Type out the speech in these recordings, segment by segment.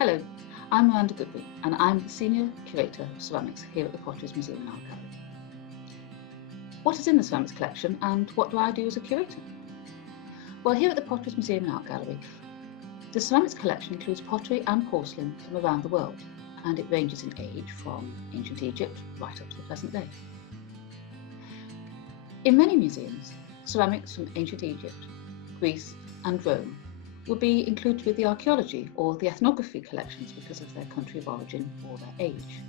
Hello, I'm Miranda Goodby and I'm the Senior Curator of Ceramics here at the Potteries Museum and Art Gallery. What is in the ceramics collection and what do I do as a curator? Well, here at the Potteries Museum and Art Gallery, the ceramics collection includes pottery and porcelain from around the world, and it ranges in age from ancient Egypt right up to the present day. In many museums, ceramics from ancient Egypt, Greece and Rome will be included with the archaeology or the ethnography collections because of their country of origin or their age.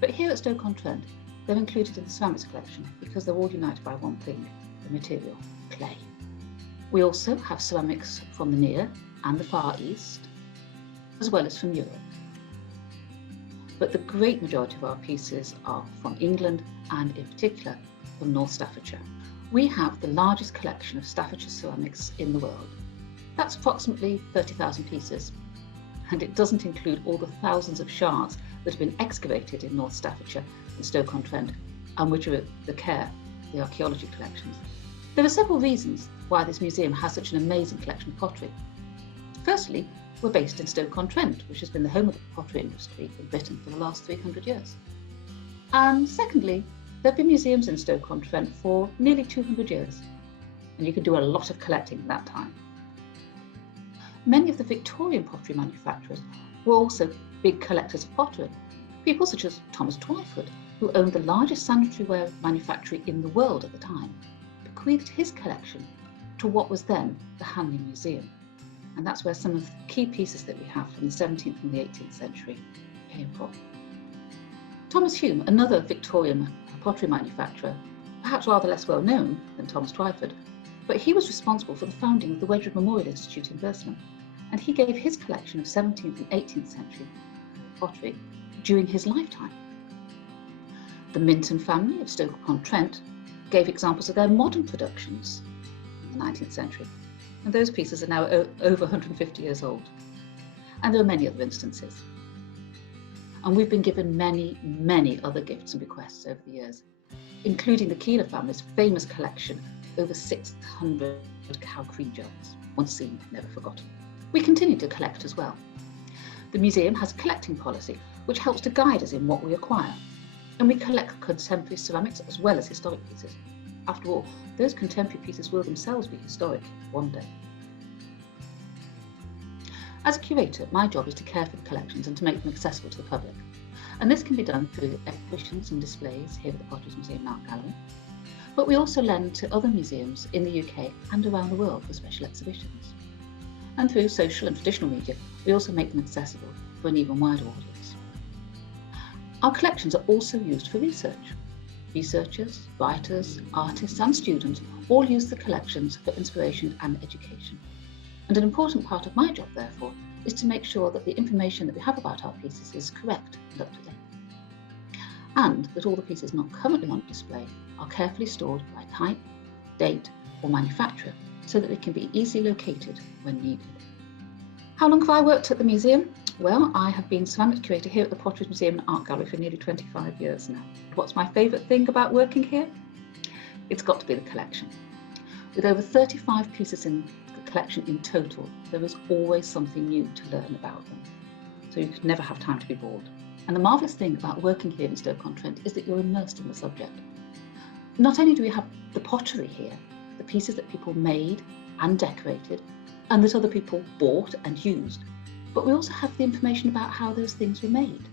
But here at Stoke-on-Trent, they're included in the ceramics collection because they're all united by one thing, the material, clay. We also have ceramics from the Near and the Far East, as well as from Europe. But the great majority of our pieces are from England and in particular from North Staffordshire. We have the largest collection of Staffordshire ceramics in the world. That's approximately 30,000 pieces, and it doesn't include all the thousands of shards that have been excavated in North Staffordshire and Stoke-on-Trent, and which are at the care of the archaeology collections. There are several reasons why this museum has such an amazing collection of pottery. Firstly, we're based in Stoke-on-Trent, which has been the home of the pottery industry in Britain for the last 300 years. And secondly, there have been museums in Stoke-on-Trent for nearly 200 years, and you can do a lot of collecting in that time. Many of the Victorian pottery manufacturers were also big collectors of pottery. People such as Thomas Twyford, who owned the largest sanitary ware manufactory in the world at the time, bequeathed his collection to what was then the Hanley Museum. And that's where some of the key pieces that we have from the 17th and the 18th century came from. Thomas Hume, another Victorian pottery manufacturer, perhaps rather less well known than Thomas Twyford, but he was responsible for the founding of the Wedgwood Memorial Institute in Burslem, and he gave his collection of 17th and 18th century pottery during his lifetime. The Minton family of Stoke-on-Trent gave examples of their modern productions in the 19th century, and those pieces are now over 150 years old. And there are many other instances. And we've been given many, many other gifts and bequests over the years, including the Keeler family's famous collection of over 600 cow cream jugs, once seen, never forgotten. We continue to collect as well. The museum has a collecting policy which helps to guide us in what we acquire, and we collect contemporary ceramics as well as historic pieces. After all, those contemporary pieces will themselves be historic one day. As a curator, my job is to care for the collections and to make them accessible to the public. And this can be done through exhibitions and displays here at the Potteries Museum and Art Gallery. But we also lend to other museums in the UK and around the world for special exhibitions. And through social and traditional media, we also make them accessible for an even wider audience. Our collections are also used for research. Researchers, writers, artists and students all use the collections for inspiration and education. And an important part of my job, therefore, is to make sure that the information that we have about our pieces is correct and up to date. And that all the pieces not currently on display are carefully stored by type, date or manufacturer so that they can be easily located when needed. How long have I worked at the museum? Well, I have been ceramics curator here at the Potteries Museum and Art Gallery for nearly 25 years now. What's my favourite thing about working here? It's got to be the collection. With over 35 pieces in the collection in total, there is always something new to learn about them. So you could never have time to be bored. And the marvellous thing about working here in Stoke-on-Trent is that you're immersed in the subject. Not only do we have the pottery here, the pieces that people made and decorated, and that other people bought and used, but we also have the information about how those things were made.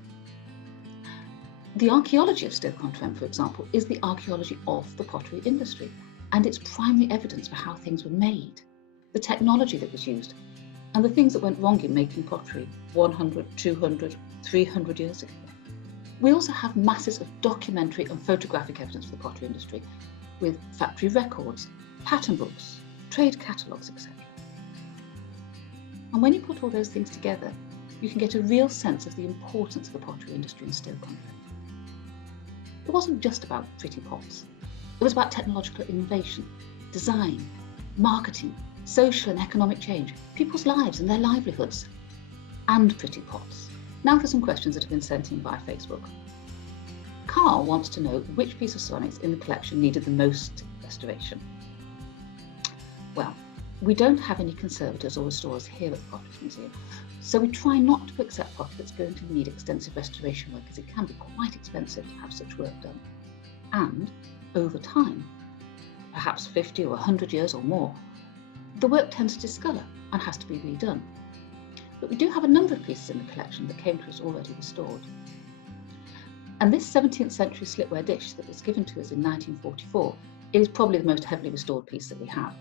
The archaeology of Stoke-on-Trent, for example, is the archaeology of the pottery industry, and it's primary evidence for how things were made, the technology that was used, and the things that went wrong in making pottery 100, 200, 300 years ago. We also have masses of documentary and photographic evidence for the pottery industry, with factory records, pattern books, trade catalogues, etc. And when you put all those things together, you can get a real sense of the importance of the pottery industry in Stoke-on-Trent. It wasn't just about pretty pots. It was about technological innovation, design, marketing, social and economic change, people's lives and their livelihoods, and pretty pots. Now for some questions that have been sent in by Facebook. Carl wants to know which piece of ceramics in the collection needed the most restoration. Well, we don't have any conservators or restorers here at the Potteries Museum, So we try not to accept pottery that's going to need extensive restoration work, as it can be quite expensive to have such work done. And over time, perhaps 50 or 100 years or more, the work tends to discolour and has to be redone. But we do have a number of pieces in the collection that came to us already restored. And this 17th century slipware dish that was given to us in 1944 is probably the most heavily restored piece that we have.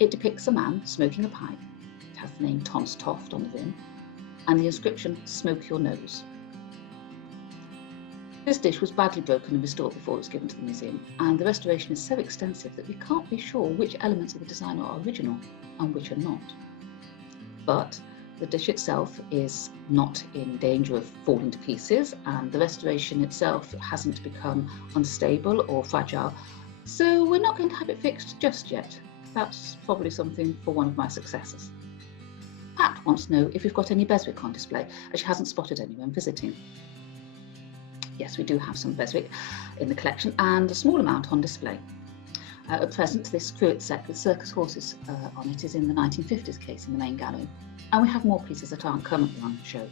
It depicts a man smoking a pipe. It has the name Thomas Toft on the rim and the inscription, "Smoke your nose." This dish was badly broken and restored before it was given to the museum, and the restoration is so extensive that we can't be sure which elements of the design are original and which are not. But the dish itself is not in danger of falling to pieces, and the restoration itself hasn't become unstable or fragile, so we're not going to have it fixed just yet. That's probably something for one of my successors. Pat wants to know if we've got any Beswick on display, as she hasn't spotted any when visiting. Yes, we do have some Beswick in the collection and a small amount on display. At present, this cruet set with circus horses on it is in the 1950s case in the main gallery, and we have more pieces that aren't currently on show,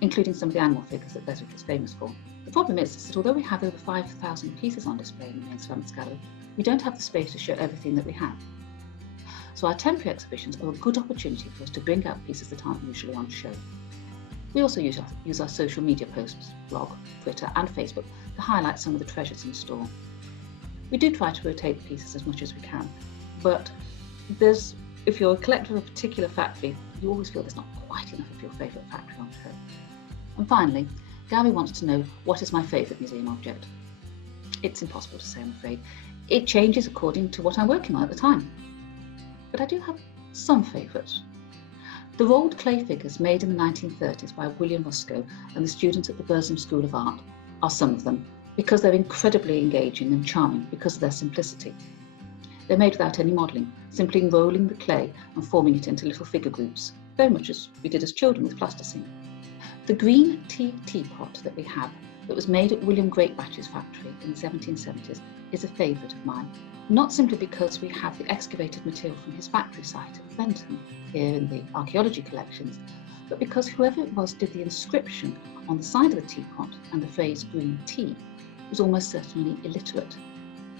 including some of the animal figures that Beswick is famous for. The problem is that although we have over 5,000 pieces on display in the main ceramics gallery, we don't have the space to show everything that we have. So our temporary exhibitions are a good opportunity for us to bring out pieces that aren't usually on show. We also use our social media posts, blog, Twitter and Facebook to highlight some of the treasures in store. We do try to rotate the pieces as much as we can, but if you're a collector of a particular factory, you always feel there's not quite enough of your favourite factory on show. And finally, Gary wants to know what is my favourite museum object. It's impossible to say, I'm afraid. It changes according to what I'm working on at the time. But I do have some favourites. The rolled clay figures made in the 1930s by William Rusco and the students at the Bursum School of Art are some of them, because they're incredibly engaging and charming because of their simplicity. They're made without any modelling, simply rolling the clay and forming it into little figure groups, very much as we did as children with plasticine. The green tea teapot that we have, that was made at William Greatbatch's factory in the 1770s, is a favourite of mine, not simply because we have the excavated material from his factory site at Fenton, here in the archaeology collections, but because whoever it was did the inscription on the side of the teapot and the phrase green tea was almost certainly illiterate.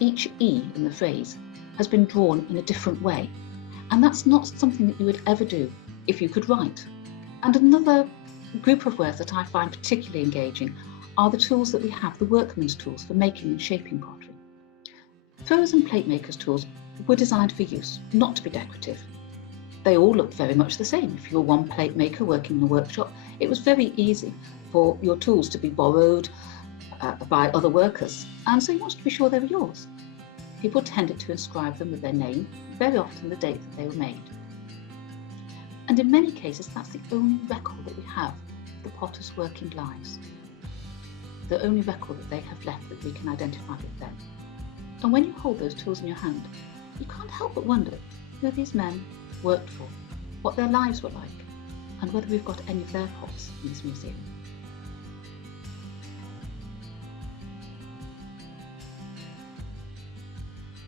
Each E in the phrase has been drawn in a different way, and that's not something that you would ever do if you could write. And another group of works that I find particularly engaging are the tools that we have, the workman's tools for making and shaping pottery. Throwers and plate makers' tools were designed for use, not to be decorative. They all look very much the same. If you're one plate maker working in a workshop, it was very easy for your tools to be borrowed by other workers, and so you wanted to be sure they were yours. People tended to inscribe them with their name, very often the date that they were made. And in many cases, that's the only record that we have of the potters' working lives. The only record that they have left that we can identify with them. And when you hold those tools in your hand, you can't help but wonder who these men worked for, what their lives were like, and whether we've got any of their pots in this museum.